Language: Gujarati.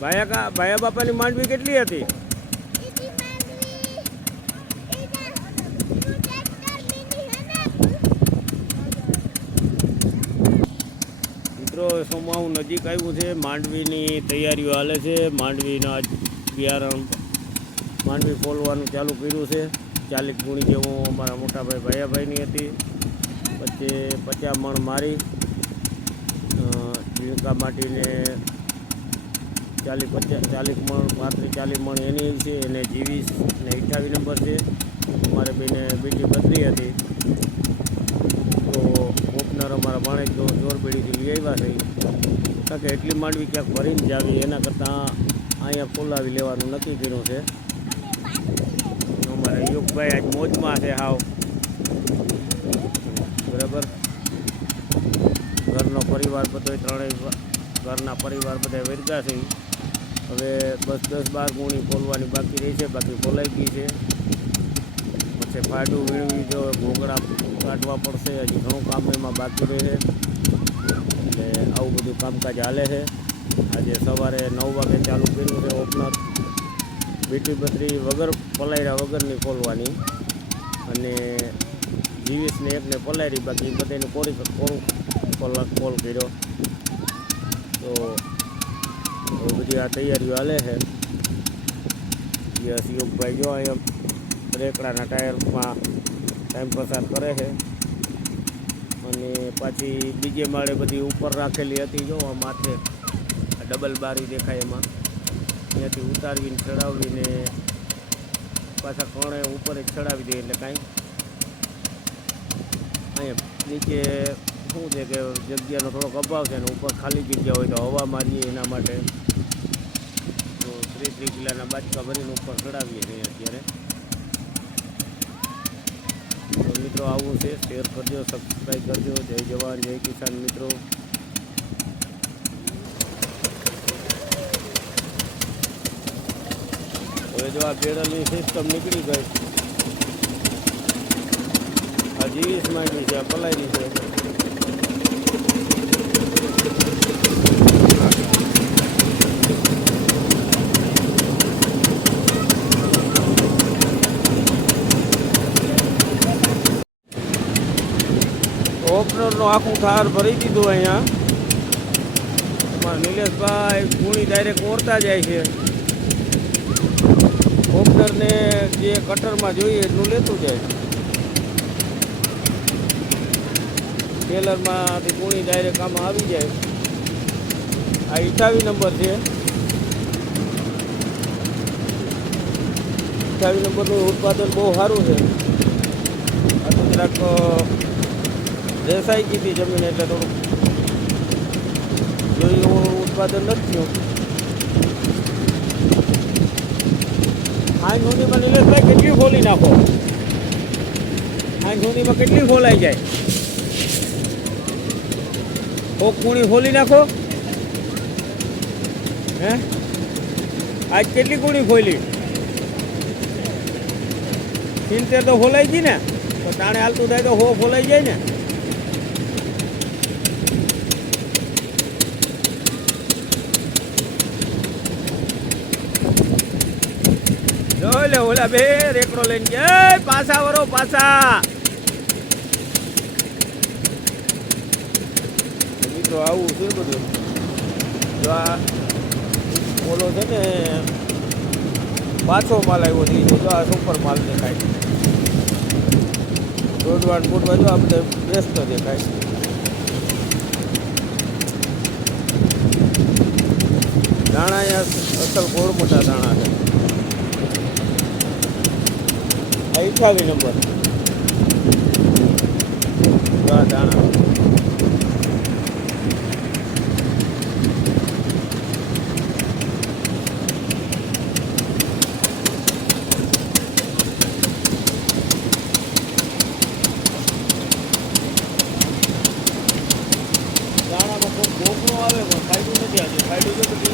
ભાયા ભાયા બાપાની માંડવી કેટલી હતી? મિત્રો હું નજીક આવ્યું છે. માંડવીની તૈયારીઓ હાલે છે. માંડવીના બિયારણ, માંડવી ફોલવાનું ચાલુ કર્યું છે. ચાલીસ ગુણી જેવું અમારા મોટાભાઈ ભાયાભાઈની હતી. પછી પચામણ મારી. ઝીણકા માટીને ચાલીસ પચાસ, ચાલીસ મણ પાંત્રીસ ચાલીસ મણ એની છે, એને જીવીસ ને અઠ્ઠાવીસ નંબર છે. અમારે બેને બીજી બદલી હતી. તો ઓપનર અમારા ભાણેજ જો જોરબેડીથી લઈ આવ્યા છે. કારણ કે એટલી માંડવી ક્યાંક ભરીને જ આવી, એના કરતાં અહીંયા ફોલાવી લેવાનું નક્કી કર્યું છે. અમારે યુગભાઈ આજ મોજમાં છે હાવ. બરાબર? ઘરનો પરિવાર બધો ત્રણેય ઘરના પરિવાર બધા વર્ગા છે. હવે બસ દસ બાર ગુણી ખોલવાની બાકી રહી છે, બાકી ખોલાઈ ગઈ છે. પછી ફાડું વીણવી જો ઘોંઘડા કાઢવા પડશે, હજી ઘણું કામ એમાં બાકી રહે એટલે આવું બધું કામકાજ હાલે છે. આજે સવારે નવ વાગે ચાલુ કર્યું છે ઓપનર બીટી બત્રી વગર પલાયરા વગરની ખોલવાની. અને જીવીસને એકને પલાયરી, બાકી બધાને કોરી કોલ કોલ કર્યો. તો બધી આ તૈયારીઓ હાલે છે. યસ, યોગભાઈ જો અહીંયા રેકડાના ટાયરમાં ટાઈમ પસાર કરે છે. અને પાછી બીજે માળે બધી ઉપર રાખેલી હતી જો, આ માથે. ડબલ બારી દેખાય એમાં. ત્યાંથી ઉતારવીને ચડાવીને પાછા કણે ઉપર ચડાવી દે એટલે કાંઈ. અહીંયા નીચે શું છે કે જગ્યાનો થોડોક અભાવ છે અને ઉપર ખાલી જગ્યા હોય તો હવા મારીએ એના માટે. ત્રીસ કિલાના બાચકા ભરીને ઉપર ચડાવીએ છીએ અત્યારે. તો મિત્રો આવું છે. શેર કરજો સબસ્ક્રાઈબ કરજો. જય જવાન, જય કિસાન મિત્રો. હવે જો આ પેડલની સિસ્ટમ નીકળી ગઈ. આ જીવીસ માંગી છે, આ પલાયની છે. ઓપનરનું આખું થાર ભરી દીધું અહીંયા. નિલેશભાઈ ગુણી ડાયરેક્ટ ઓરતા જાય છે. ઓપનરને જે કટરમાં જોઈએ એટલું લેતું જાય. ટેલરમાંથી ગુણી ડાયરેક્ટ આમાં આવી જાય. આ અઠાવી નંબર છે. અઠાવી નંબરનું ઉત્પાદન બહુ સારું છે. આ જરાક ગઈ હતી જમીન એટલે થોડુંક. જોયું ઉત્પાદન નથી થયું. આ નોંધીમાં નિલેશભાઈ કેટલી ખોલી નાખો? આ નોંધીમાં કેટલી ખોલાઈ જાય? કોક કુણી ખોલી નાખો. હે? આજ કેટલી કુણી ખોલી? સિત્તેર તો ખોલાઈ ગઈ ને. તો તાણે હાલતું થાય તો હો ખોલાઈ જાય ને. જો લે ઓલા બે રેકડો લઈને ગયા. પાછા વરો, પાછા. મિત્રો, આવું છે બધું. જો આ ઓલો છે ને, પાછો માલ આવ્યો છે જો આ સુપર માલ દેખાય. રોડવાડ ફૂટવા જો આ બધા વ્યસ્ત દેખાય. દાણા અહીંયા અસલ ગોળ મોટા દાણા અઠાવી નંબર. દાણા. આવે? ફાયદો નથી આજે. ફાયદો તો